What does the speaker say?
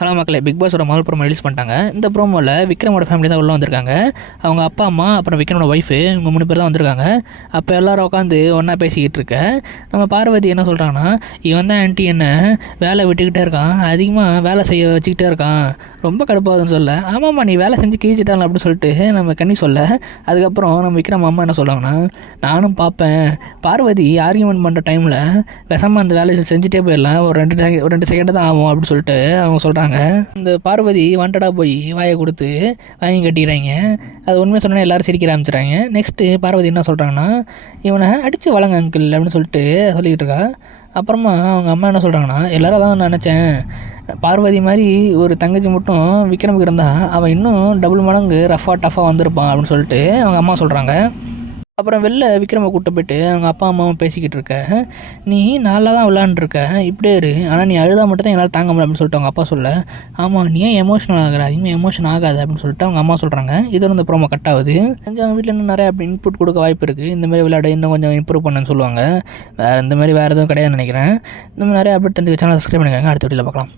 Hello மக்களே big பாஸோட முதல் promo release பண்ணிட்டாங்க. இந்த ப்ரோமோவில் விக்ரமோட ஃபேமிலி தான் உள்ளே வந்திருக்காங்க. அவங்க அப்பா அம்மா அப்புறம் விக்ரமோட ஒய்ஃபு இவங்க மூணு பேர் தான் வந்திருக்காங்க. அப்போ எல்லோரும் உட்காந்து ஒன்றா பேசிக்கிட்டு இருக்க. நம்ம பார்வதி என்ன சொல்கிறாங்கன்னா இவன் தான் ஆன்ட்டி என்ன வேலை விட்டுக்கிட்டே இருக்கான். அதிகமாக வேலை செய்ய வச்சுக்கிட்டே இருக்கான். ரொம்ப கடுப்பாகுதுன்னு சொல்ல. ஆமாம்மா நீ வேலை செஞ்சு கிழிச்சிட்டால அப்படின்னு சொல்லிட்டு நம்ம கண்ணி சொல்ல. அதுக்கப்புறம் நம்ம விக்ரம் அம்மா என்ன சொல்கிறாங்கன்னா நானும் பார்ப்பேன் பார்வதி ஆர்கியூமெண்ட் பண்ணுற டைமில் விஷமாக அந்த வேலையை செஞ்சுட்டே போயிடலாம். ஒரு ரெண்டு ஒரு ரெண்டு செகண்டு தான் ஆகும் அப்படின்னு சொல்லிட்டு அவங்க சொல்கிறாங்க இந்த பார்வதி வாண்டடாக போய் வாயை கொடுத்து வாங்கி கட்டிக்கிறாங்க. அது உண்மையை சொன்னா எல்லாரும் சிரிக்க ஆரம்பிச்சிடுறாங்க. நெக்ஸ்ட்டு பார்வதி என்ன சொல்கிறாங்கன்னா இவனை அடித்து வளங்க அங்கிள் அப்படின்னு சொல்லிட்டு சொல்லிக்கிட்டு இருக்கா. அப்புறமா அவங்க அம்மா என்ன சொல்கிறாங்கன்னா எல்லாரும் தான் நினச்சேன். பார்வதி மாதிரி ஒரு தங்கச்சி மட்டும் விக்ரமுக்கு இருந்தால் அவன் இன்னும் டபுள் மடங்கு ரஃபாக டஃபாக வந்திருப்பான் அப்படின்னு சொல்லிட்டு அவங்க அம்மா சொல்கிறாங்க அப்புறம் வெளில விக்ரமை கூப்பிட்டு போயிட்டு அவங்க அப்பா அம்மாவும் பேசிக்கிட்டு இருக்க நீ நல்லா தான் விளாண்டுருக்க இப்படியே இரு. ஆனால் நீ அழுதா மட்டும் தான் என்னால் தாங்க முடியல அப்படின்னு சொல்லிட்டு அவங்க அப்பா சொல்ல ஆமாம் நீ ஏன் எமோஷனல் ஆகிற? அதிகமாக எமோஷன் ஆகாது அப்படின்னு சொல்லிட்டு அவங்க அம்மா சொல்கிறாங்க இதோட இந்த ப்ரோமோ கட் ஆகுது. கொஞ்சம் அவங்க வீட்டில் இன்னும் நிறைய அப்படி இன்புட் கொடுக்க வாய்ப்பு இருக்குது இந்த மாதிரி விளையாட இன்னும் கொஞ்சம் இம்ப்ரூவ் பண்ணுன்னு சொல்லுவாங்க. வேறு இந்த மாதிரி வேறு எதுவும் கிடையாதுன்னு நினைக்கிறேன். இந்த மாதிரி நிறைய அப்டேட் தெரிஞ்சு சேனல் சப்ஸ்கிரைப் பண்ணிக்கோங்க. அடுத்த வீட்டில் பார்க்கலாம்.